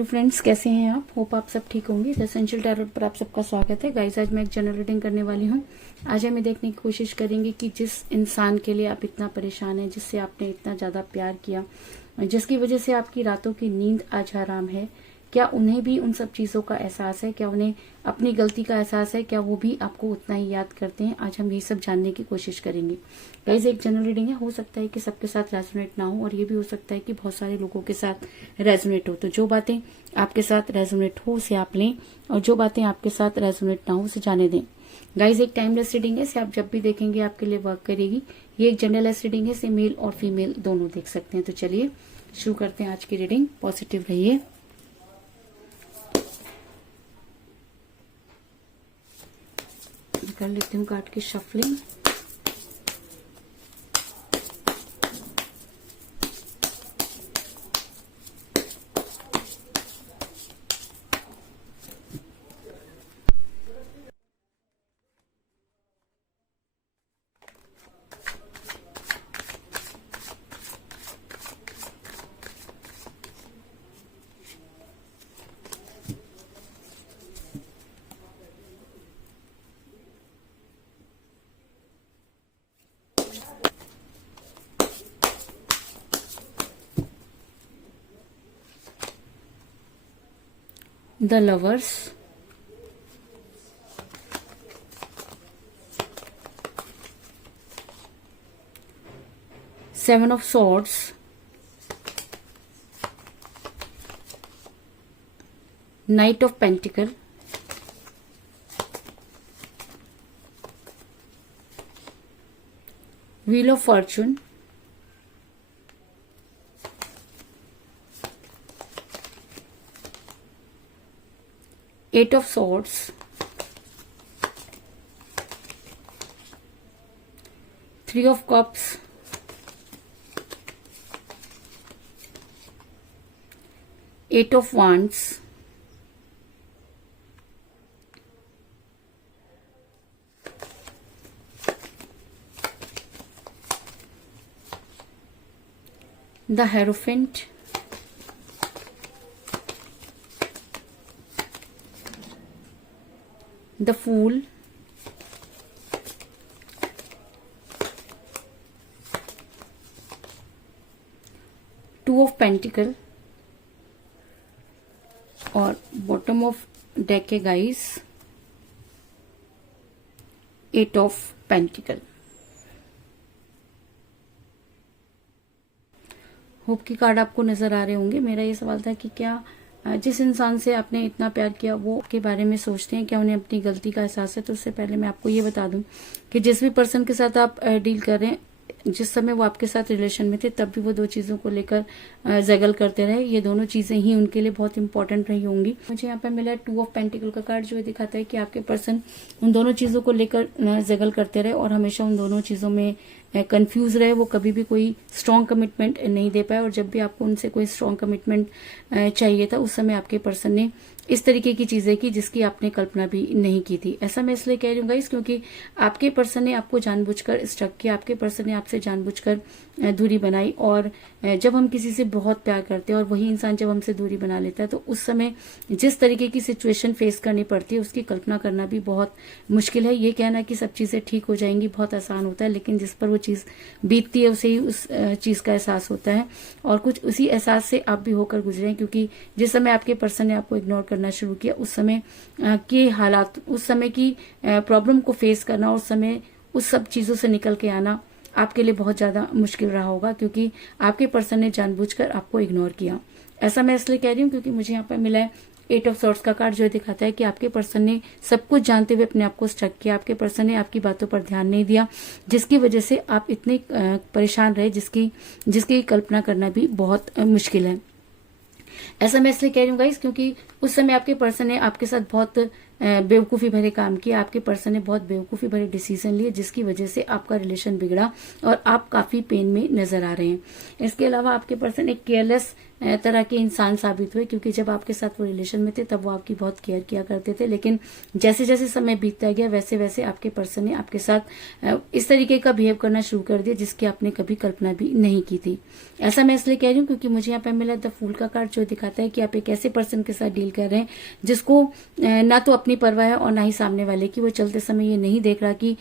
Hello friends, कैसे हैं आप? होप आप सब ठीक होंगे। द एसेंशियल टैरोट पर आप सबका स्वागत है। गाइस, आज मैं एक जनरल रीडिंग करने वाली हूं। आज हमें देखने की कोशिश करेंगे कि जिस इंसान के लिए आप इतना परेशान हैं, जिससे आपने इतना ज्यादा प्यार किया, जिसकी वजह से आपकी रातों की नींद आज हराम है, क्या उन्हें भी उन सब चीजों का एहसास है? क्या उन्हें अपनी गलती का एहसास है? क्या वो भी आपको उतना ही याद करते हैं? आज हम यही सब जानने की कोशिश करेंगे। गाइस, एक जनरल रीडिंग है, हो सकता है कि सबके साथ रेजोनेट ना हो, और ये भी हो सकता है कि बहुत सारे लोगों के साथ रेजोनेट हो। तो जो बातें आपके साथ रेजोनेट हो उसे आप लें, और जो बातें आपके साथ रेजोनेट ना हो उसे जाने दें। गाइस, एक टाइमलेस रीडिंग है, इसे आप जब भी देखेंगे आपके लिए वर्क करेगी। ये एक जनरलेस रीडिंग है, इसे मेल और फीमेल दोनों देख सकते हैं। तो चलिए शुरू करते हैं आज की रीडिंग। पॉजिटिव रहिए। कर लेती हूँ कार्ड की shuffling. The Lovers, Seven of Swords, Knight of Pentacle, Wheel of Fortune, Eight of Swords, Three of Cups, Eight of Wands, the Hierophant, the Fool, Two of Pentacle, और bottom of deck है guys, eight of pentacle. Hope की card आपको नजर आ रहे होंगे। मेरा ये सवाल था कि क्या जिस इंसान से आपने इतना प्यार किया वो के बारे में सोचते हैं, क्या उन्हें अपनी गलती का एहसास है? तो उससे पहले मैं आपको ये बता दूं कि जिस भी पर्सन के साथ आप डील कर रहे हैं, जिस समय वो आपके साथ रिलेशन में थे तब भी वो दो चीजों को लेकर जगल करते रहे। ये दोनों चीजें ही उनके लिए बहुत इंपॉर्टेंट रही होंगी। मुझे यहाँ पे मिला 2 ऑफ पेंटिकल का कार्ड, जो ये दिखाता है कि आपके पर्सन उन दोनों चीजों को लेकर जगल करते रहे और हमेशा उन दोनों चीजों में कंफ्यूज रहे। वो कभी भी कोई स्ट्रॉन्ग कमिटमेंट नहीं दे पाए, और जब भी आपको उनसे कोई स्ट्रॉन्ग कमिटमेंट चाहिए था उस समय आपके पर्सन ने इस तरीके की चीजें की जिसकी आपने कल्पना भी नहीं की थी। ऐसा मैं इसलिए कह रही हूँ गाइस, क्योंकि आपके पर्सन ने आपको जानबूझकर स्ट्रक किया, आपके पर्सन ने आपसे जानबूझकर दूरी बनाई। और जब हम किसी से बहुत प्यार करते हैं और वही इंसान जब हमसे दूरी बना लेता है, तो उस समय जिस तरीके की सिचुएशन फेस करनी पड़ती है उसकी कल्पना करना भी बहुत मुश्किल है। ये कहना कि सब चीजें ठीक हो जाएंगी बहुत आसान होता है, लेकिन जिस पर वो चीज बीतती है उसे ही उस चीज का एहसास होता है, और कुछ उसी एहसास से आप भी होकर गुजरे हैं। क्योंकि जिस समय आपके पर्सन ने आपको इग्नोर करना शुरू किया, उस समय के हालात, उस समय की प्रॉब्लम को फेस करना, उस समय उस सब चीजों से निकल के आना आपके लिए बहुत ज्यादा मुश्किल रहा होगा, क्योंकि आपके पर्सन ने जानबूझकर आपको इग्नोर किया। ऐसा मैं इसलिए कह रही हूँ क्योंकि मुझे यहाँ पर मिला है 8 ऑफ सॉर्ड्स का कार्ड, जो दिखाता है कि आपके पर्सन ने सब कुछ जानते हुए अपने आप को स्टक किया। आपके पर्सन ने आपकी बातों पर ध्यान नहीं दिया, जिसकी वजह से आप इतने परेशान रहे जिसकी कल्पना करना भी बहुत मुश्किल है। ऐसा मैं इसलिए कह रही हूँ गाइस, क्योंकि उस समय आपके पर्सन ने आपके साथ बहुत बेवकूफ़ी भरे काम किए, आपके पर्सन ने बहुत बेवकूफ़ी भरे डिसीजन लिए, जिसकी वजह से आपका रिलेशन बिगड़ा और आप काफ़ी पेन में नजर आ रहे हैं। इसके अलावा आपके पर्सन एक केयरलेस तरह के इंसान साबित हुए, क्योंकि जब आपके साथ वो रिलेशन में थे तब वो आपकी बहुत केयर किया करते थे, लेकिन जैसे जैसे समय बीतता गया वैसे वैसे आपके पर्सन ने आपके साथ इस तरीके का बिहेव करना शुरू कर दिया जिसकी आपने कभी कल्पना भी नहीं की थी। ऐसा मैं इसलिए कह रही हूँ क्योंकि मुझे यहाँ पे मिला द फूल का कार्ड, जो दिखाता है कि आप एक ऐसे पर्सन के साथ डील कर रहे हैं जिसको ना तो अपनी परवाह है और ना ही सामने वाले की। वो चलते समय ये नहीं देख रहा कि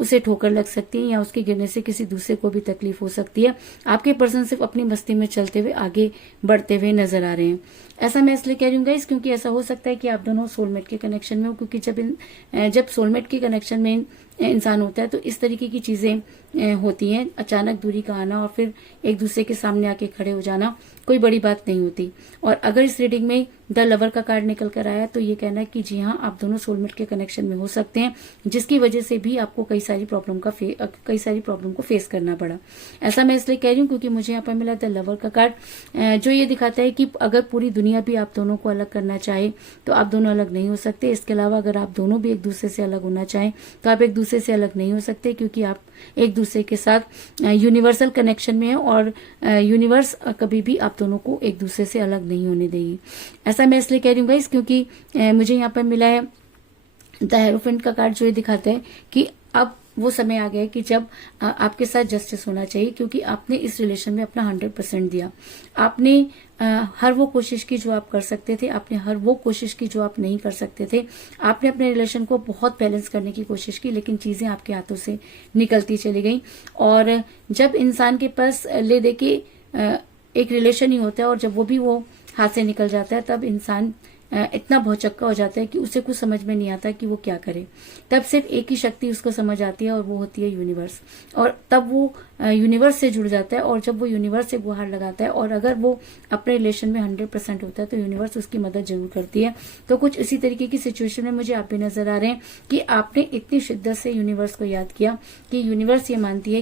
उसे ठोकर लग सकती है या उसके गिरने से किसी दूसरे को भी तकलीफ हो सकती है। आपके पर्सन सिर्फ अपनी मस्ती में चलते हुए आगे बढ़ते हुए नजर आ रहे हैं। ऐसा मैं इसलिए कह रही हूँ गाइस क्योंकि ऐसा हो सकता है कि आप दोनों सोलमेट के कनेक्शन में हो, क्योंकि जब सोलमेट के कनेक्शन में इंसान होता है तो इस तरीके की चीजें होती हैं। अचानक दूरी का आना और फिर एक दूसरे के सामने आके खड़े हो जाना कोई बड़ी बात नहीं होती। और अगर इस रीडिंग में द लवर का कार्ड निकल कर आया तो ये कहना है कि जी हाँ, आप दोनों सोलमेट के कनेक्शन में हो सकते हैं, जिसकी वजह से भी आपको कई सारी प्रॉब्लम को फेस करना पड़ा। ऐसा मैं इसलिए कह रही हूँ क्योंकि मुझे यहाँ पर मिला द लवर का कार्ड, जो ये दिखाता है कि अगर पूरी दुनिया भी आप दोनों को अलग करना चाहे तो आप दोनों अलग नहीं हो सकते। इसके अलावा अगर आप दोनों भी एक दूसरे से अलग होना चाहें तो आप एक दूसरे से अलग नहीं हो सकते, क्योंकि आप एक दूसरे के साथ यूनिवर्सल कनेक्शन में है और यूनिवर्स कभी भी आप दोनों को एक दूसरे से अलग नहीं होने देगी। ऐसा मैं इसलिए कह रही हूँ गाइस क्योंकि मुझे यहाँ पर मिला है द हेरोफेंट का कार्ड, जो ये दिखाता है कि अब वो समय आ गया है कि जब आपके साथ जस्टिस होना चाहिए, क्योंकि आपने इस रिलेशन में अपना 100% दिया। आपने हर वो कोशिश की जो आप कर सकते थे, आपने हर वो कोशिश की जो आप नहीं कर सकते थे। आपने अपने रिलेशन को बहुत बैलेंस करने की कोशिश की, लेकिन चीजें आपके हाथों से निकलती चली गई। और जब इंसान के पास ले दे के एक रिलेशन ही होता है और जब वो हाथ से निकल जाता है तब इंसान इतना भौचक्का हो जाता है कि उसे कुछ समझ में नहीं आता कि वो क्या करे। तब सिर्फ एक ही शक्ति उसको समझ आती है और वो होती है यूनिवर्स। और तब वो यूनिवर्स से जुड़ जाता है और जब वो यूनिवर्स से गुहार लगाता है और अगर वो अपने रिलेशन में 100% होता है तो यूनिवर्स उसकी मदद जरूर करती है। तो कुछ इसी तरीके की सिचुएशन में मुझे आप भी नजर आ रहे हैं कि आपने इतनी शिद्दत से यूनिवर्स को याद किया कि यूनिवर्स ये मानती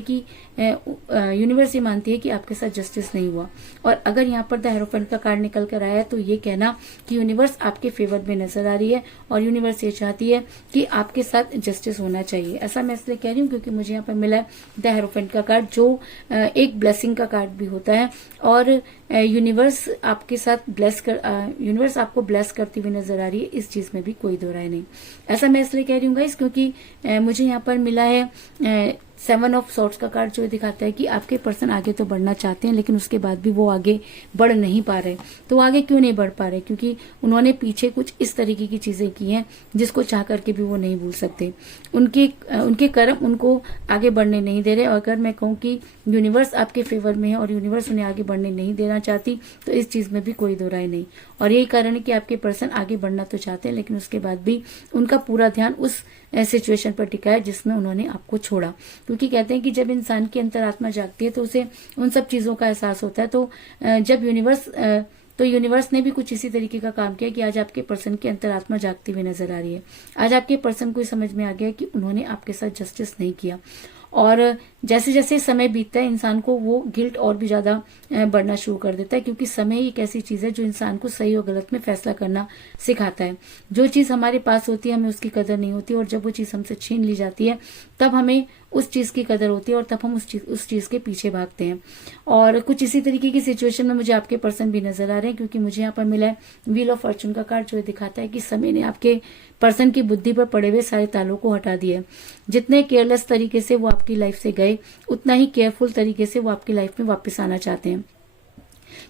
है कि आपके साथ जस्टिस नहीं हुआ। और अगर यहाँ पर द हेरोफेंट का कार्ड निकल कर आया है तो ये कहना कि यूनिवर्स आपके फेवर में नजर आ रही है और यूनिवर्स ये चाहती है कि आपके साथ जस्टिस होना चाहिए। ऐसा मैं इसलिए कह रही हूँ क्योंकि मुझे यहाँ पर मिला है द हेरोफेंट का कार्ड, जो एक ब्लेसिंग का कार्ड भी होता है और यूनिवर्स आपके साथ यूनिवर्स आपको ब्लेस करती हुई नजर आ रही है। इस चीज में भी कोई दो राय नहीं। ऐसा मैं इसलिए कह रही हूँ गाइस क्योंकि मुझे यहाँ पर मिला है 7 ऑफ सॉर्ड्स का कार्ड, जो दिखाता है कि आपके पर्सन आगे तो बढ़ना चाहते हैं लेकिन उसके बाद भी वो आगे बढ़ नहीं पा रहे। तो आगे क्यों नहीं बढ़ पा रहे? क्योंकि उन्होंने पीछे कुछ इस तरीके की चीजें की हैं जिसको चाह करके भी वो नहीं भूल सकते। उनके कर्म उनको आगे बढ़ने नहीं दे रहे। और अगर मैं कहूँ कि यूनिवर्स आपके फेवर में है और यूनिवर्स उन्हें आगे बढ़ने नहीं देना चाहती तो इस चीज में भी कोई दो राय नहीं। और यही कारण है कि आपके पर्सन आगे बढ़ना तो चाहते हैं लेकिन उसके बाद भी उनका पूरा ध्यान उस सिचुएशन पर टिका है जिसमें उन्होंने आपको छोड़ा। क्योंकि कहते हैं कि जब इंसान की अंतरात्मा जागती है तो उसे उन सब चीजों का एहसास होता है। तो जब यूनिवर्स ने भी कुछ इसी तरीके का काम किया कि आज आपके पर्सन की अंतरात्मा जागती हुई नजर आ रही है। आज आपके पर्सन को समझ में आ गया कि उन्होंने आपके साथ जस्टिस नहीं किया। और जैसे जैसे समय बीतता है इंसान को वो गिल्ट और भी ज्यादा बढ़ना शुरू कर देता है, क्योंकि समय एक ऐसी चीज है जो इंसान को सही और गलत में फैसला करना सिखाता है। जो चीज हमारे पास होती है हमें उसकी कदर नहीं होती और जब वो चीज हमसे छीन ली जाती है तब हमें उस चीज की कदर होती है और तब हम उस चीज के पीछे भागते हैं। और कुछ इसी तरीके की सिचुएशन में मुझे आपके पर्सन भी नजर आ रहे हैं, क्योंकि मुझे यहाँ पर मिला है व्हील ऑफ फॉर्चून का कार्ड, जो दिखाता है कि समय ने आपके पर्सन की बुद्धि पर पड़े हुए सारे तालों को हटा दिया। जितने केयरलेस तरीके से वो आपकी लाइफ से गए उतना ही केयरफुल तरीके से वो आपकी लाइफ में वापस आना चाहते हैं।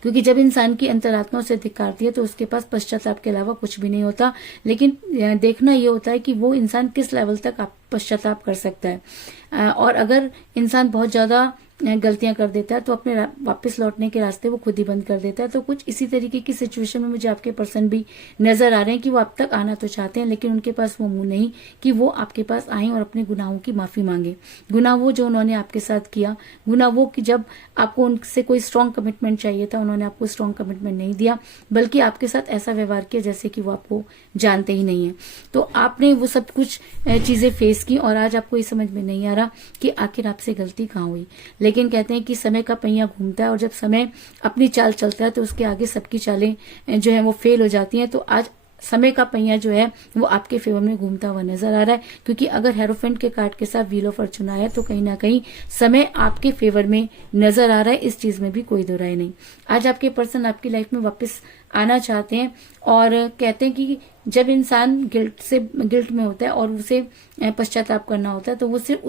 क्योंकि जब इंसान की अंतरात्मा उसे धिक्कारती है तो उसके पास पश्चाताप के अलावा कुछ भी नहीं होता। लेकिन देखना ये होता है कि वो इंसान किस लेवल तक पश्चाताप कर सकता है। और अगर इंसान बहुत ज्यादा गलतियां कर देता है तो अपने वापस लौटने के रास्ते वो खुद ही बंद कर देता है। तो कुछ इसी तरीके की सिचुएशन में मुझे आपके पर्सन भी नजर आ रहे हैं कि वो अब तक आना तो चाहते हैं लेकिन उनके पास वो मुंह नहीं कि वो आपके पास आए और अपने गुनाहों की माफी मांगे। गुनाह वो जो उन्होंने आपके साथ किया, गुनाह वो कि जब आपको उनसे कोई स्ट्रांग कमिटमेंट चाहिए था उन्होंने आपको स्ट्रांग कमिटमेंट नहीं दिया, बल्कि आपके साथ ऐसा व्यवहार किया जैसे कि वो आपको जानते ही नहीं है। तो आपने वो सब कुछ चीजें फेस की और आज आपको ये समझ में नहीं आ रहा कि आखिर आपसे गलती कहाँ हुई। लेकिन कहते हैं कि समय का पहिया घूमता है और जब समय अपनी चाल चलता है तो उसके आगे सबकी चालें जो है वो फेल हो जाती हैं। तो आज समय का पहिया जो है वो आपके फेवर में घूमता हुआ नजर आ रहा है, क्योंकि अगर हेरोफेंट के कार्ड के साथ व्हील ऑफ फॉर्चून आया तो कहीं ना कहीं समय आपके फेवर में नजर आ रहा है। इस चीज में भी कोई दो राय नहीं। आज आपके पर्सन आपकी लाइफ में वापस आना चाहते हैं और कहते हैं कि जब इंसान गिल्ट में होता है और उसे पश्चाताप करना होता है तो वो सिर्फ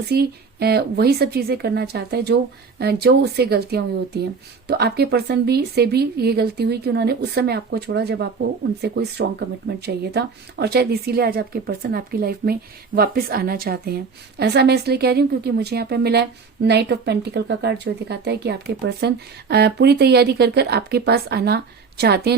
वही सब चीजें करना चाहता है जो उससे गलतियां हुई होती हैं। तो आपके पर्सन से भी ये गलती हुई कि उन्होंने उस समय आपको छोड़ा जब आपको उनसे कोई स्ट्रांग कमिटमेंट चाहिए था, और शायद इसीलिए आज आपके पर्सन आपकी लाइफ में वापस आना चाहते हैं। ऐसा मैं इसलिए कह रही हूँ क्योंकि मुझे यहाँ पे मिला है नाइट ऑफ पेंटिकल का कार्ड, जो दिखाता है कि आपके पर्सन पूरी तैयारी कर आपके पास आना चाहते हैं,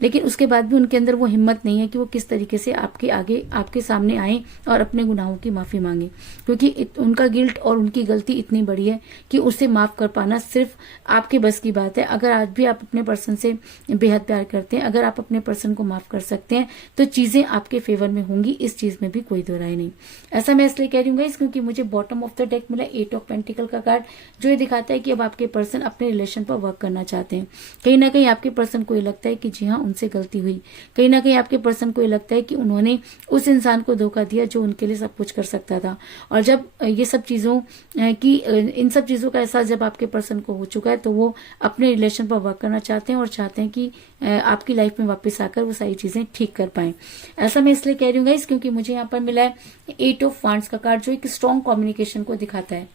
लेकिन उसके बाद भी उनके अंदर वो हिम्मत नहीं है कि वो किस तरीके से आपके सामने आए और अपने गुनाहों की माफी मांगे, क्योंकि उनका गिल्ट और उनकी गलती इतनी बड़ी है कि उसे माफ कर पाना सिर्फ आपके बस की बात है। अगर आज भी आप अपने पर्सन से बेहद प्यार करते हैं, अगर आप अपने पर्सन को माफ कर सकते हैं तो चीजें आपके फेवर में होंगी, इस चीज में भी कोई दो राय नहीं। ऐसा मैं इसलिए कह रही हूँ गाइस क्योंकि मुझे बॉटम ऑफ द डेक मिला 8 ऑफ पेंटिकल का कार्ड, जो ये दिखाता है कि अब आपके पर्सन अपने रिलेशन पर वर्क करना चाहते हैं। कहीं ना कहीं आपके पर्सन को ये लगता है कि जी हाँ, उनसे गलती हुई। कहीं ना कहीं आपके पर्सन को ये लगता है कि उन्होंने उस इंसान को धोखा दिया जो उनके लिए सब कुछ कर सकता था। और जब ये सब चीजों की इन सब चीजों का एहसास जब आपके पर्सन को हो चुका है तो वो अपने रिलेशन पर वर्क करना चाहते हैं और चाहते हैं कि आपकी लाइफ में वापस आकर वो सारी चीजें ठीक कर पाए। ऐसा मैं इसलिए कह रही हूँ गाइस क्योंकि मुझे यहाँ पर मिला है 8 ऑफ वांड्स का कार्ड, जो एक स्ट्रॉन्ग कम्युनिकेशन को दिखाता है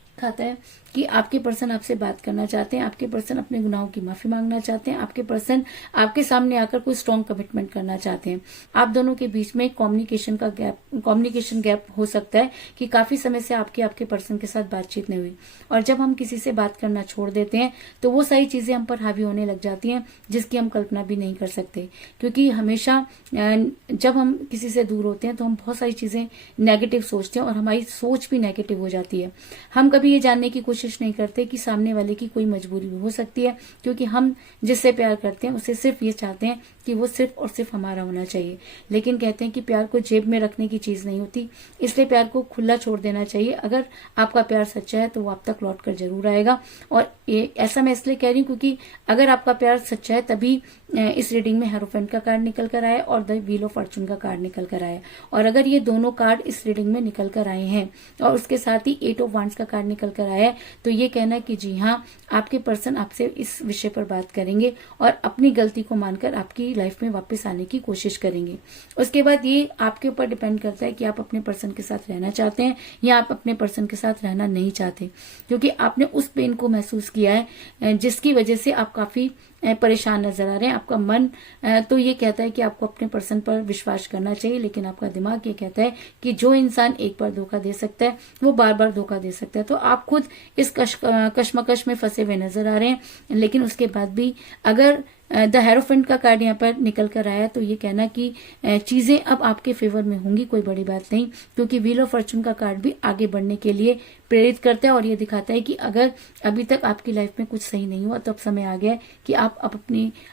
कि आपके पर्सन आपसे बात करना चाहते हैं, आपके पर्सन अपने गुनाहों की माफी मांगना चाहते हैं, आपके पर्सन आपके सामने आकर कोई स्ट्रॉन्ग कमिटमेंट करना चाहते हैं। आप दोनों के बीच में कम्युनिकेशन गैप हो सकता है कि काफी समय से आपके पर्सन के साथ बातचीत नहीं हुई, और जब हम किसी से बात करना छोड़ देते हैं तो वो सारी चीजें हम पर हावी होने लग जाती हैं जिसकी हम कल्पना भी नहीं कर सकते। क्योंकि हमेशा जब हम किसी से दूर होते हैं तो हम बहुत सारी चीजें नेगेटिव सोचते हैं और हमारी सोच भी नेगेटिव हो जाती है। हम कभी ये जानने की कोशिश नहीं करते कि सामने वाले की कोई मजबूरी भी हो सकती है, क्योंकि हम जिससे प्यार करते हैं उसे सिर्फ ये चाहते हैं कि वो सिर्फ और सिर्फ हमारा होना चाहिए। लेकिन कहते हैं कि प्यार को जेब में रखने की चीज नहीं होती, इसलिए प्यार को खुला छोड़ देना चाहिए। अगर आपका प्यार सच्चा है तो वो आप तक लौट कर जरूर आएगा। और ऐसा मैं इसलिए कह रही हूँ क्योंकि अगर आपका प्यार सच्चा है तभी इस रीडिंग में हेरोफेंट का कार्ड निकल कर आया और द व्हील ऑफ फॉर्चून का कार्ड निकल कर आया। और अगर ये दोनों कार्ड इस रीडिंग में निकल कर आए हैं और उसके साथ ही 8 ऑफ वांड्स का कार्ड निकल कर आया है, तो ये कहना है कि जी हाँ, आपके पर्सन आपसे इस विषय पर बात करेंगे और अपनी गलती को मानकर आपकी लाइफ में वापस आने की कोशिश करेंगे। उसके बाद ये आपके ऊपर डिपेंड करता है कि आप अपने पर्सन के साथ रहना चाहते हैं या आप अपने पर्सन के साथ रहना नहीं चाहते, क्योंकि आपने उस पेन को महसूस किया है जिसकी वजह से आप काफी परेशान नजर आ रहे हैं। आपका मन तो ये कहता है कि आपको अपने पर्सन पर विश्वास करना चाहिए, लेकिन आपका दिमाग ये कहता है कि जो इंसान एक बार धोखा दे सकता है वो बार बार धोखा दे सकता है। तो आप खुद इस कश्मकश में फंसे हुए नजर आ रहे हैं। लेकिन उसके बाद भी अगर द हेरोफेंट का कार्ड यहाँ पर निकल कर आया तो ये कहना कि चीजें अब आपके फेवर में होंगी, कोई बड़ी बात नहीं, क्योंकि व्हील ऑफ फॉर्चून का कार्ड भी आगे बढ़ने के लिए प्रेरित करता है और ये दिखाता है कि अगर अभी तक आपकी लाइफ में कुछ सही नहीं हुआ तो अब समय आ गया है कि आप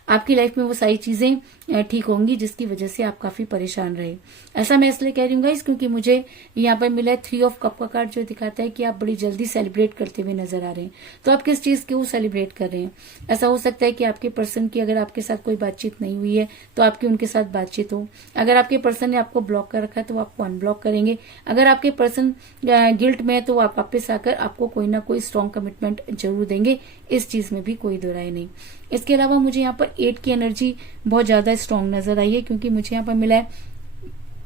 आपकी लाइफ में वो सारी चीजें ठीक होंगी जिसकी वजह से आप काफी परेशान रहे। ऐसा मैं इसलिए कह रही हूँ गाइस क्योंकि मुझे यहाँ पर मिला है 3 ऑफ कप का कार्ड, जो दिखाता है कि आप बड़ी जल्दी सेलिब्रेट करते हुए नजर आ रहे हैं। तो आप किस चीज को सेलिब्रेट कर रहे हैं? ऐसा हो सकता है कि आपके पर्सन की अगर आपके साथ कोई बातचीत नहीं हुई है तो आपकी उनके साथ बातचीत हो। अगर आपके पर्सन ने आपको ब्लॉक कर रखा है तो वो आपको अनब्लॉक करेंगे। अगर आपके पर्सन गिल्ट में है तो आप वापस आकर आपको कोई ना कोई स्ट्रॉन्ग कमिटमेंट जरूर देंगे। इस चीज में भी कोई दो राय नहीं। इसके अलावा मुझे यहाँ पर 8 की एनर्जी बहुत ज्यादा स्ट्रॉन्ग नजर आई है, क्योंकि मुझे यहाँ पर मिला है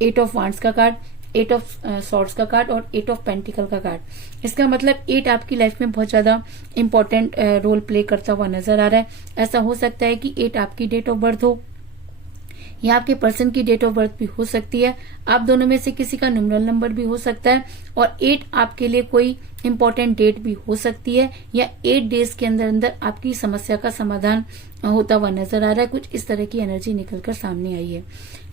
8 ऑफ वांड्स का कार्ड, 8 ऑफ सॉर्ड्स का कार्ड और 8 ऑफ पेंटिकल का कार्ड। इसका मतलब 8 आपकी लाइफ में बहुत ज्यादा इंपॉर्टेंट रोल प्ले करता हुआ नजर आ रहा है। ऐसा हो सकता है कि 8 आपकी डेट ऑफ बर्थ हो या आपके पर्सन की डेट ऑफ बर्थ भी हो सकती है। आप दोनों में से किसी का न्यूमरल नंबर भी हो सकता है और 8 आपके लिए कोई इंपॉर्टेंट डेट भी हो सकती है या 8 डेज के अंदर अंदर आपकी समस्या का समाधान होता हुआ नजर आ रहा है। कुछ इस तरह की एनर्जी निकलकर सामने आई है।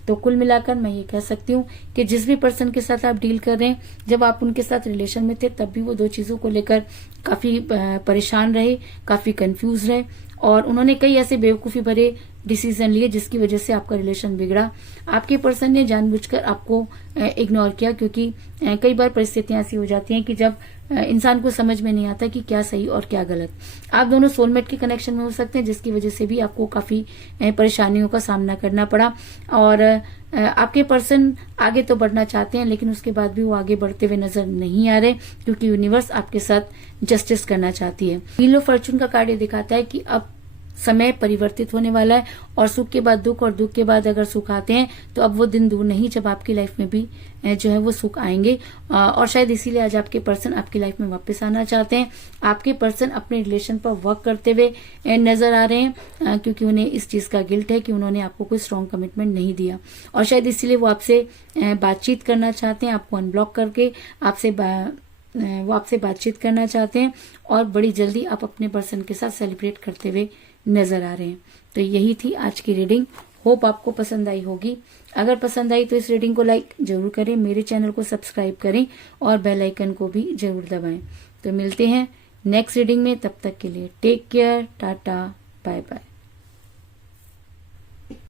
तो कुल मिलाकर मैं ये कह सकती हूँ कि जिस भी पर्सन के साथ आप डील कर रहे हैं, जब आप उनके साथ रिलेशन में थे तब भी वो 2 चीजों को लेकर काफी परेशान रहे, काफी कंफ्यूज रहे और उन्होंने कई ऐसे बेवकूफी भरे डिसीजन लिए जिसकी वजह से आपका रिलेशन बिगड़ा। आपके पर्सन ने जानबूझकर आपको इग्नोर किया, क्योंकि कई बार परिस्थितियां ऐसी हो जाती हैं कि जब इंसान को समझ में नहीं आता कि क्या सही और क्या गलत। आप दोनों सोलमेट के कनेक्शन में हो सकते हैं, जिसकी वजह से भी आपको काफी परेशानियों का सामना करना पड़ा। और आपके पर्सन आगे तो बढ़ना चाहते हैं, लेकिन उसके बाद भी वो आगे बढ़ते हुए नजर नहीं आ रहे, क्योंकि यूनिवर्स आपके साथ जस्टिस करना चाहती है। व्हील ऑफ फॉर्चून का कार्ड दिखाता है कि अब समय परिवर्तित होने वाला है, और सुख के बाद दुख और दुख के बाद अगर सुख आते हैं तो अब वो दिन दूर नहीं जब आपकी लाइफ में भी जो है वो सुख आएंगे। और शायद इसीलिए आज आपके पर्सन आपकी लाइफ में वापस आना चाहते हैं। आपके पर्सन अपने रिलेशन पर वर्क करते हुए नजर आ रहे हैं, क्योंकि उन्हें इस चीज का गिल्ट है कि उन्होंने आपको कोई स्ट्रॉन्ग कमिटमेंट नहीं दिया, और शायद इसीलिए वो आपसे बातचीत करना चाहते हैं, आपको अनब्लॉक करके वो आपसे बातचीत करना चाहते हैं, और बड़ी जल्दी आप अपने पर्सन के साथ सेलिब्रेट करते हुए नजर आ रहे हैं। तो यही थी आज की रीडिंग। होप आपको पसंद आई होगी। अगर पसंद आई तो इस रीडिंग को लाइक जरूर करें, मेरे चैनल को सब्सक्राइब करें और बेल आइकन को भी जरूर दबाएं। तो मिलते हैं नेक्स्ट रीडिंग में, तब तक के लिए take care, tata, bye bye.